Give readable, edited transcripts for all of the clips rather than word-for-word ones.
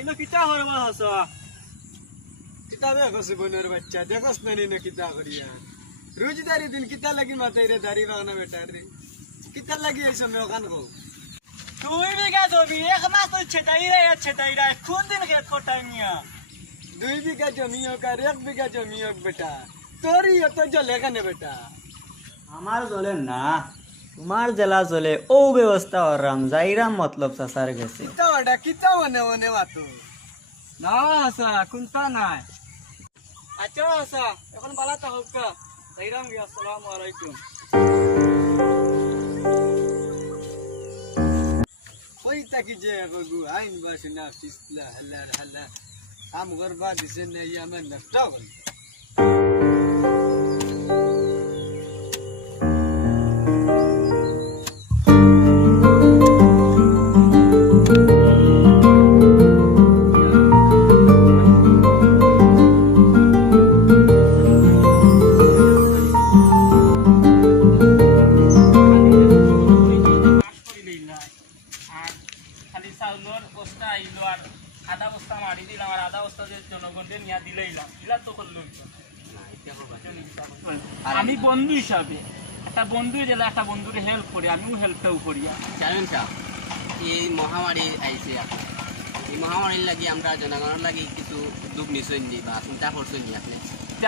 ইনো কিতা করবা হাসা কিতাবে কসে বনের বাচ্চা দেখস না নি না কিতা করিয়া রোজদারি দিন কিতা লাগি মাথায় রে দাড়ি বাগানা বেটা রে কিতা লাগি এই সময় ওখান গো 2 বিঘা জমি এক মাস তো ছেটাইরা কোন দিন খেত কোটাই নিয়া 2 বিঘা জমি হোক আর 1 বিঘা জমি হোক বেটা তোরই অত জলে কেন বেটা আমার চলে না তোমার জেলা চলে ও ব্যবস্থা করলাম যাইরাম মতলব চাচার গেছে কিতা মনে মনে মাতো না হাসা কোনটা নাই আচ্ছা হাসা এখন বালা তা হোক কা যাইরাম গিয়া আসসালামু আলাইকুম ওই তাকি যে গগু আইন বাসনা ফিসলা হাল্লা হাল্লা আম গরবা দিছে না ইয়ামান নষ্ট হল আমি বন্ধু হিসাবে একটা বন্ধু দিলে একটা বন্ধুরে হেল্প করি আমিও হেল্পটাও করি জানেন স্যার এই মহামারী আইছে এই মহামারীর লাগি আমরা জনগণের লাগি কিছু উদ্যোগ নিশ্চয় নি বা চিন্তা করছেন নি আপনি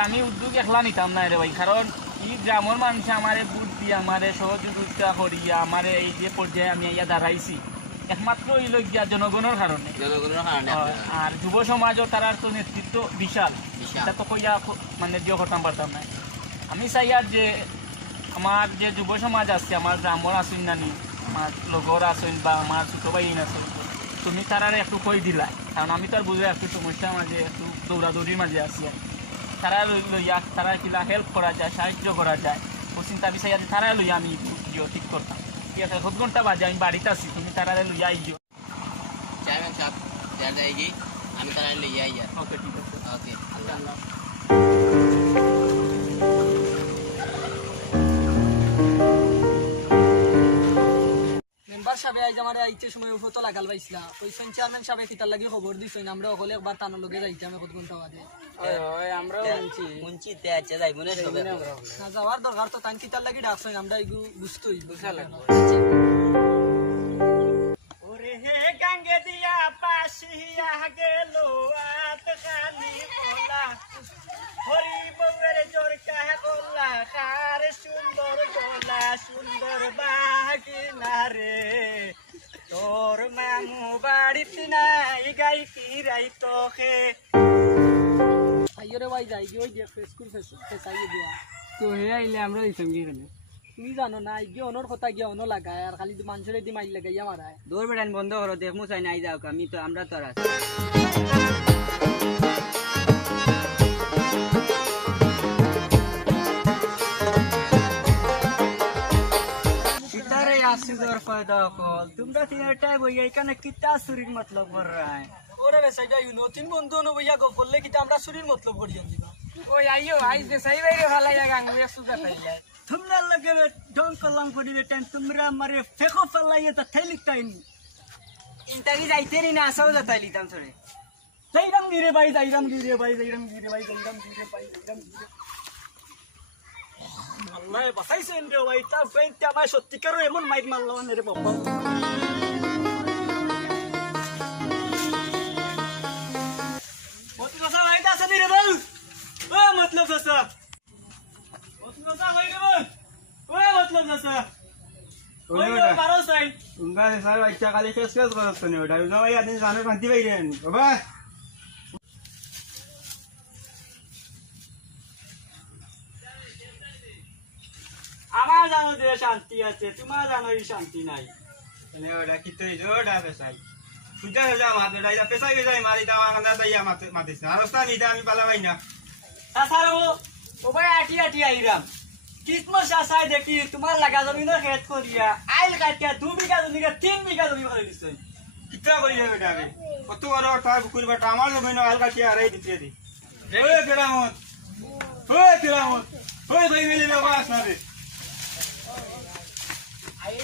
আমি উদ্যোগ একলা নিতাম না রে ভাই কারণ এই গ্রামের মানুষ আমারে বুট দিয়ে আমারে সহযোগিতা করিয়া আমারে এই যে পর্যায়ে আমি ইয়া দাঁড়াইছি একমাত্র এই লজ্জা জনগণের কারণে আর যুব সমাজও তার তো নেতৃত্ব বিশাল এটা তো কইয়া মানে দিয়ে করতাম পারতাম না আমি চাই আর যে আমার যে যুব সমাজ আছে আমার গ্রামের আসুন নানি আমার লগর আসুন বা আমার ছোটো ভাই আসুন তুমি তারা একটু কই দিলা কারণ আমি তো আর বুঝে একটু সমস্যার মাঝে একটু দৌড়াদৌড়ির মাঝে আছি তারা লইয়া তারা কিলা হেল্প করা যায় সাহায্য করা যায় ও চিন্তা বিষয় আছে তারা লইয়া আমি ঠিক করতাম ঠিক আছে 7 ঘন্টা বাজে আমি বাড়িতে আছি তুমি তারা লইয়া আইও চেয়ারম্যান সাহেব যাই আমি তারা লইয়া আইয়া ওকে ঠিক আছে ওকে আল্লাহ মেম্বার সাহেব আইজ আমার আইতে সময় ফটো লাগাল পাইছিলা ওই চেয়ারম্যান সাহেব কিতার লাগি খবর দিছেন আমরা সকলে একবার তানোর লগে যাইতাম 1 ঘন্টা বাদে আমরা মুঞ্চি তে আছে যাইব না সবে না যাওয়ার দরকার তো তান কিতার লাগি ডাকছেন আমরা এগু বুঝতই ওরে হে গঙ্গে দিয়া পাশিয়া গেল আত খালি বলা হরি বগরে জোর কাহে বলা কার সুন্দর গলা সুন্দর বাগিনা রে তোর মামু বাড়িতে নাই গাই কি রাই তোকে আইরে ভাই যাই গিয়ে ওই যে স্কুল ফেসাইয়ে দিয়া তো হে আইলে আমরা দিতাম কি এখানে তুমি জানো না গিয়ে অনর কথা গিয়ে অন লাগায় আর খালি মানুষের দি মাইল লাগাইয়া মারায় দৌড় বেড়ান বন্ধ করো দেখমু চাই নাই যাও আমি তো আমরা তো আর আছি कितारे आसिदर फायदा कॉल तुमरा तीनटाय বইয়া এখানে কিতা শরীর মতলব কর रहा है ওরে বেসাইডা ইউ নতুন বন্ধু ন বইয়া গপ করলে কিতা আমরা শরীর মতলব করিয়া দিবা ওই আইও আইস দে সাই বাইরে ভালাইয়া গাং বইয়া সুজা তাইয়া তোমরা লগে ঢং কলম করি বেটা তোমরা মারে ফেকো ফলাইয়া তা থেলিক টাইম ইন্টারি যাইতেরি না আসাও যাতাইলি তাম ছড়ে যাইরাম গিরে ভাই যাইরাম গিরে ভাই যাইরাম গিরে ভাই যাইরাম গিরে ভাই যাইরাম গিরে আল্লাহ বাসাইছেন রে ভাই তা ফেন্টা ভাই সত্যিকার এমন মাইক মারলো না রে বাবা মতলব সা ভাই দাস নি রে বল ও মতলব সা ভাই রে বল ও মতলব সা ওই বারো সাইন উঙ্গা স্যার বাচ্চা খালি কেস করছ নি ওটা যাও ইয়া দিন জানে ভান্তি বাইরেন বাবা আমার জানো যে শান্তি আছে তোমার জানো শান্তি নাই এনে ওটা কি তুই জোড়া পেছাই সুজা সুজা মাতে ডাইরা পেছাই পেছাই মারি দাও আমরা তাইয়া মাতিস না রাস্তা নিতে আমি পালা পাই না তাছাড়া ও ভাই আটি আটি আইরাম কিসমস আসায় দেখি তোমার লাগা জমি না খেত করিয়া আইল কাটিয়া 2 বিঘা জমি 3 বিঘা জমি করে দিছে কিতা করি বেটা আমি কত বড় তার পুকুর বাটা আমার জমি না হালকা কি আরাই দিতে দি ওই কেরামত ওই ভাই মিলে বাবা আসনা রে আই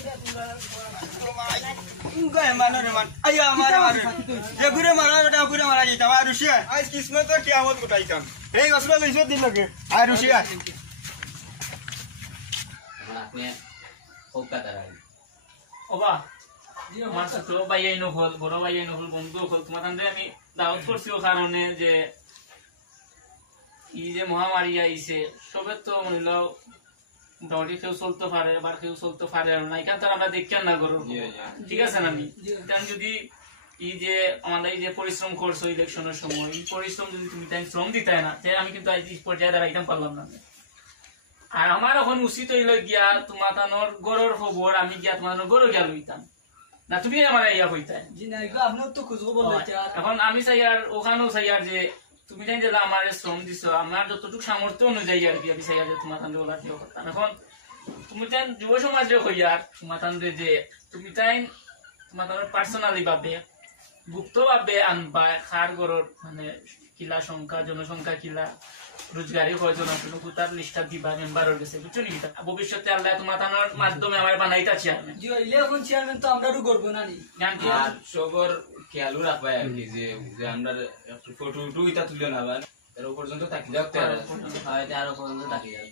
গায়ে মানো মান আইয়া আমার মারে যে ঘুরে মারা বেটা ঘুরে মারা যাইতাম আর রুশিয়া আজ কিসমত কিয়ামত গোটাইতাম এই গসলা লইছো দিন লাগে আর রুশিয়া আপনি খুব কথা রাখেন ওবা আমার ছোট ভাই এই নকল বড় ভাই এই নকল বন্ধু হল তোমার আমি দাওয়াত করছি ও কারণে যে এই যে মহামারী আইছে সবে তো মনে হলো মোটামুটি কেউ চলতে পারে বা কেউ চলতে পারে না এখান তো আমরা দেখি না করো ঠিক আছে না আমি কারণ যদি এই যে আমাদের এই যে পরিশ্রম করছো ইলেকশনের সময় এই পরিশ্রম যদি তুমি তাই শ্রম দিতে না তাহলে আমি কিন্তু আজ এই পর্যায়ে দাঁড়াইতাম পারলাম না আর আমার এখন উচিত হইল গিয়া তোমার তানোর গরুর খবর আমি গিয়া তোমার গরু গিয়া লইতাম না তুমি আমার ইয়া হইতাই জি না এগুলো আপনিও তো খুঁজবো বললে এখন আমি চাই আর ওখানেও চাই আর যে তুমি জানি যে আমার শ্রম দিছো আমার যতটুকু সামর্থ্য অনুযায়ী আর কি আমি চাই আর যে তোমার তান্ডে ওলা দিও করতাম এখন তুমি তাই যুব সমাজে হইয়ার তোমার তান্ডে যে তুমি তাই তোমার পার্সোনালি ভাবে গুপ্ত ভাবে আনবা খার গরর মানে কিলা সংখ্যা জনসংখ্যা কিলা রোজগারি কয়জন আসলে তার লিস্টটা দিবা মেম্বারের কাছে বুঝছো নি ভবিষ্যতে আল্লাহ তোমার তানোর মাধ্যমে আমার বানাইতা চেয়ারম্যান জি হইলে এখন চেয়ারম্যান তো আমরা করবো না নি জানতো আর সবর খেয়ালও রাখবাই আর কি যে যে আমরা একটু ফটো টু ইটা তুলে নেবার এর পর্যন্ত থাকি যাক হয়তো আরো পর্যন্ত থাকি যাবে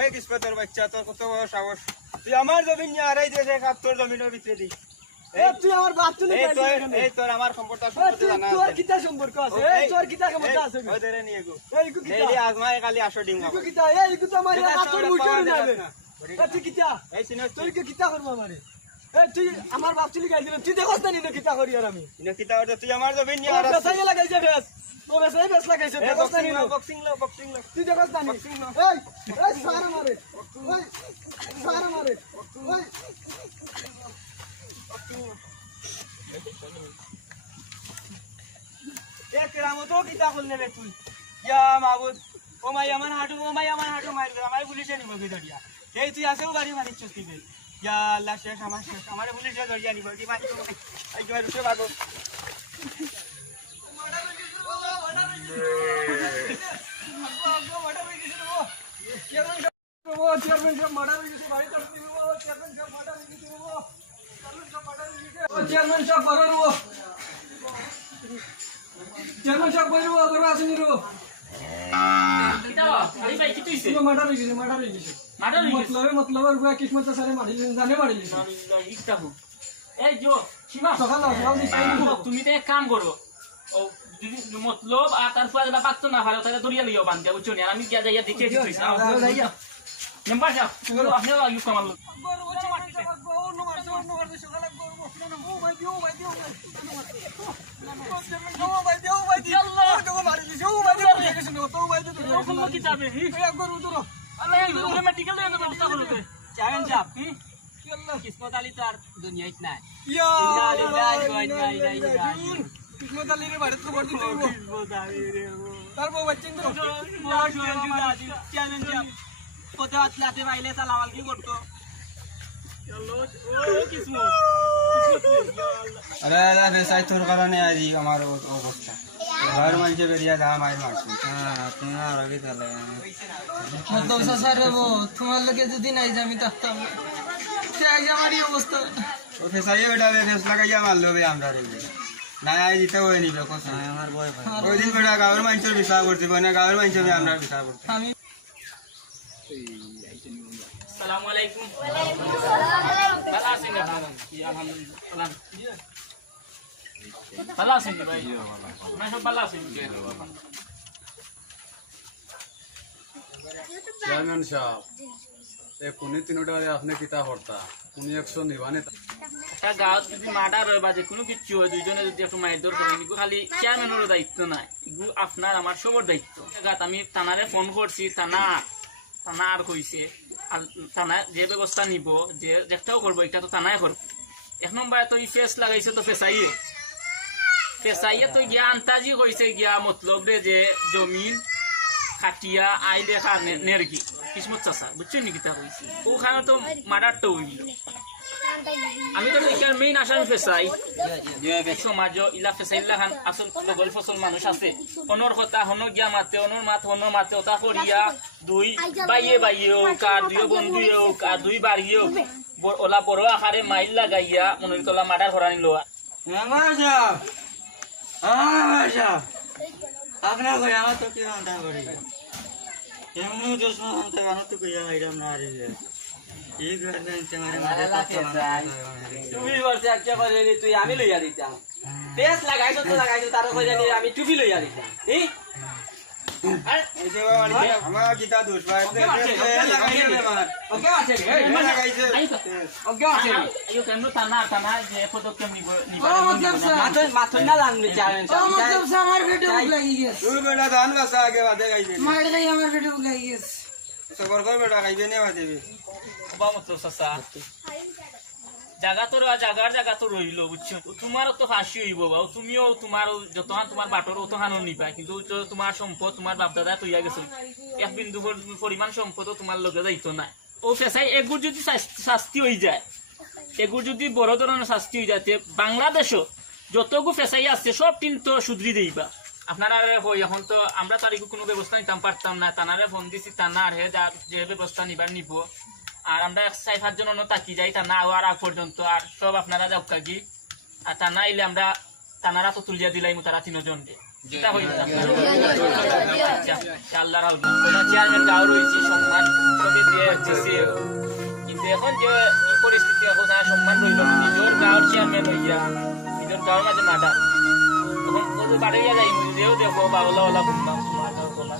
এই কিসমতের বাচ্চা তোর কত বড় সাহস তুই আমার জমি নিয়ে আড়াই দিয়েছে তোর জমিনের ভিতরে দি তুই আমার বাপ তুলি এই তোর আমার সম্পর্ক জানা তোর কিতা সম্পর্ক আছে এই তোর কিতা ক্ষমতা আছে ওই ধরে নিয়ে গো এই গু কিতা এই আজমাই কালি আসো ডিম এই গু কিতা এই গু তো আমার হাতর মুচড় যাবে তুই কিতা এই সিনস তুই কি কিতা করব আমারে এই তুই আমার বাপ তুলি গাই দিল তুই দেখছ না নি কিতা করি আর আমি ইনো কিতা করতে তুই আমার জমি নিয়ে ও আড়াই বেসাই লাগাইছে বেস ও বেসাই বেস লাগাইছে দেখছ না নি বক্সিং লো তুই দেখছ না নি এই এই সারা মারে ওই সারা মারে ওই এক রামতো কিতা করলে রে তুই ইয়া মাবুদ ও মাই আমার হাঁটু মার দে আমায় পুলিশে নিব কি ধরিয়া এই তুই আসেও গাড়ি মারিছস কি ইয়া আল্লাহ শেষ আমারে পুলিশে ধরিয়া নিব কি মারি আই জয় রুশে ভাগো চেয়ারম্যান সাহেব বড় চেয়ারম্যান সাহেব বড় বড় আসেনি রো কিতা আই ভাই কি তুইছে মার্ডার হয়ে গেছে মাডার मतलब रुपया किस्मत सारे मारी जाने मारी ইকটা হো এই জো সীমা সকাল তুমি তো এক কাম করো ও যদি মতলব আর তারপর যেটা পাকতো না ভালো তাহলে দরিয়া লিও বান্ধে বুঝছো নি আমি গিয়া যাইয়া দেখে দিছি নাম্বার সাহেব তুমি আপনি ইউজ কামাল কি যাবে মেডিকেল ব্যবস্থা করতে চেয়ারম্যান সাহেব কিসমত আলী তো আর দুনিয়ায় নাই ইয়া किस्मत आली रे भारत को बढ़ती किस्मत आली रे तारपो बच्चन तो চেয়ারম্যান সাহেব কোথাও আসলে পাইলে চালাওয়াল কি করতো আরে আরে সাই তোর কারণে আজ আমার অবস্থা ঘর মানছে বেরিয়া যা মাইর মারছি হ্যাঁ তুমি আর আগে চলে मतलब ससुर वो तुम्हारे लगे जो दिन आई जामी तब क्या आई हमारी अवस्था ও ফেসাইয়ে বেটা রে ফেস লাগাইয়া মারলো বে আমরা রে না আই দিতে হই নি বে কোস আমার বয় ভাই ওই দিন বেটা গাঁয়ের মানুষের বিচার করতে না গাঁয়ের মানুষের আমরা বিচার করতে আমি আসসালামু আলাইকুম ভালো আছেন আপনি আলহামদুলিল্লাহ ভালো আছেন ভাই না সব ভালো আছেন চেয়ারম্যান সাহেব এই কোনি তিনটা আপনি কিতা করতা কোনি 100 নিবানে একটা গাঁৱত যদি মাৰ্ডাৰ হয় বা যিকোনো কিছু হয় দুইজনে যদি একটু মারধর করে এগুলো খালি চেয়ারম্যানেরও দায়িত্ব নাই এগুলো আপনার আমার সবর দায়িত্ব গাত আমি থানারে ফোন করছি থানা আর কইছে আর থানা যে ব্যবস্থা নিব যে যেটাও করবো এটা তো থানায় করবো 1 নম্বরে তো ফেস লাগাইছে তো ফেসাইয়ে তো গিয়া আন্তাজি কইছে গিয়া মতলব রে যে জমিন খাটিয়া আই দেখা নেরগি কিসমত চাষা বুঝছেন নি কিতা কইছে ওখানে তো মার্ডারটা হইল আমি তো এখানে মেইন আসামি ফেসাই সমাজ ইলা ফেসাইলা খান আসল লগল ফসল মানুষ আছে অনর কথা হন গিয়া মাতে অনর মাতে ওটা করিয়া দুই বাইয়ে হোক আর দুই বন্ধু হোক আর দুই বাড়িয়ে হোক ওলা বড় আকারে মাইল লাগাইয়া মনের তলা মার্ডার করা নিল আপনার কই আমার তো কি রান্না করি এমনি দোষ মানতে বানো তো কইয়া আইরাম না রে এই ঘরে এনতে মারে মারে তুমি বলছে আচ্ছা করে তুই আমি লইয়া দিতাম তেজ লাগাইছো তো লাগাইছো তার কই জানি আমি টুপি লইয়া দিতাম এই এই যে বাড়ি আমার গীতা দোষ ভাই লাগাইছে রে মার ওকে আছে লাগাইছে ওকে আছে আইও কেন টানা যে পদক্ষেপ নিব মাথন না লাগনি চালেন তুই বেটা ধান গাছা আগে বাদে গাইবে সবর কর বেটা গাইবে নে বাদে জায়গা তো রইল বুঝছো তোমারও তো ফাঁসি হইব বাবু তুমিও তোমার যতহান তোমার বাটর অতহানও নিবা কিন্তু তোমার সম্পদ তোমার বাপদাদা তৈয়া গেছে এক বিন্দু পরিমাণ সম্পদও তোমার লগে যাইতো না ও পেশায় এগুর যদি শাস্তি হয়ে যায় এগুর যদি বড় ধরনের শাস্তি হয়ে যায় বাংলাদেশও যতগু পেশাই আছে সব কিন্তু শুধরি দিবা আপনারা এখন তো আমরা তার কোনো ব্যবস্থা নিতাম পারতাম না তানারে ফোন দিছি তানার হে যে ব্যবস্থা নিবার নিব আর আমরা 4-5 জন তাকি যাই তা না হওয়ার আগ পর্যন্ত আর সব আপনারা যাও কাকি আর তা না এলে আমরা তানারা তো তুলিয়া দিলাইম তারা 3 জন আল্লাহ চেয়ারম্যান গাঁও রয়েছে সম্মান সবে দিয়ে দিচ্ছে কিন্তু এখন যে পরিস্থিতি এখন আর সম্মান রইল নিজের গাঁওর চেয়ারম্যান হইয়া নিজের গাঁওর মাঝে মাডা তখন বাড়িয়া যাই নিজেও দেখো বাবলা ওলা বুঝলাম তোমার গাঁও বলা